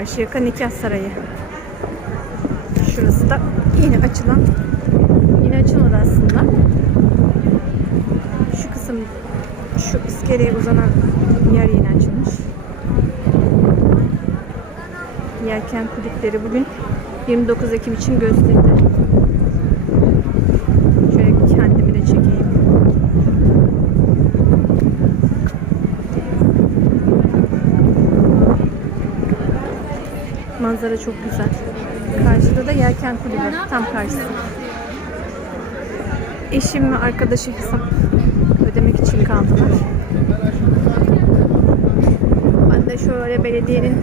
Karşıyaka Nikah Sarayı. Şurası da yeni açılan, yeni açılmadı aslında. Şu kısım, şu iskeleye uzanan yer yeni açılmış. Yelken kulüpleri bugün 29 Ekim için gösterdi. Şöyle kendimi de çekeyim. Manzara çok güzel. Karşıda da yelken kulübü. Tam karşısı. Eşim ve arkadaşı hesap ödemek için kaldılar. Ben de şöyle belediyenin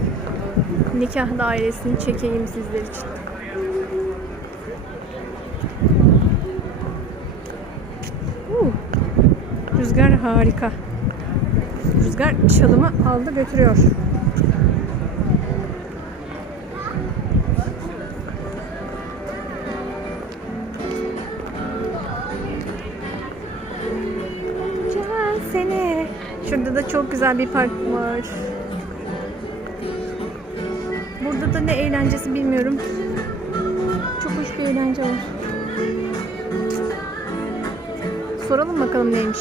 nikah dairesini çekeyim sizler için. Rüzgar harika. Rüzgar çalımı aldı götürüyor. Şurada da çok güzel bir park var. Burada da ne eğlencesi bilmiyorum. Çok hoş bir eğlence var. Soralım bakalım neymiş.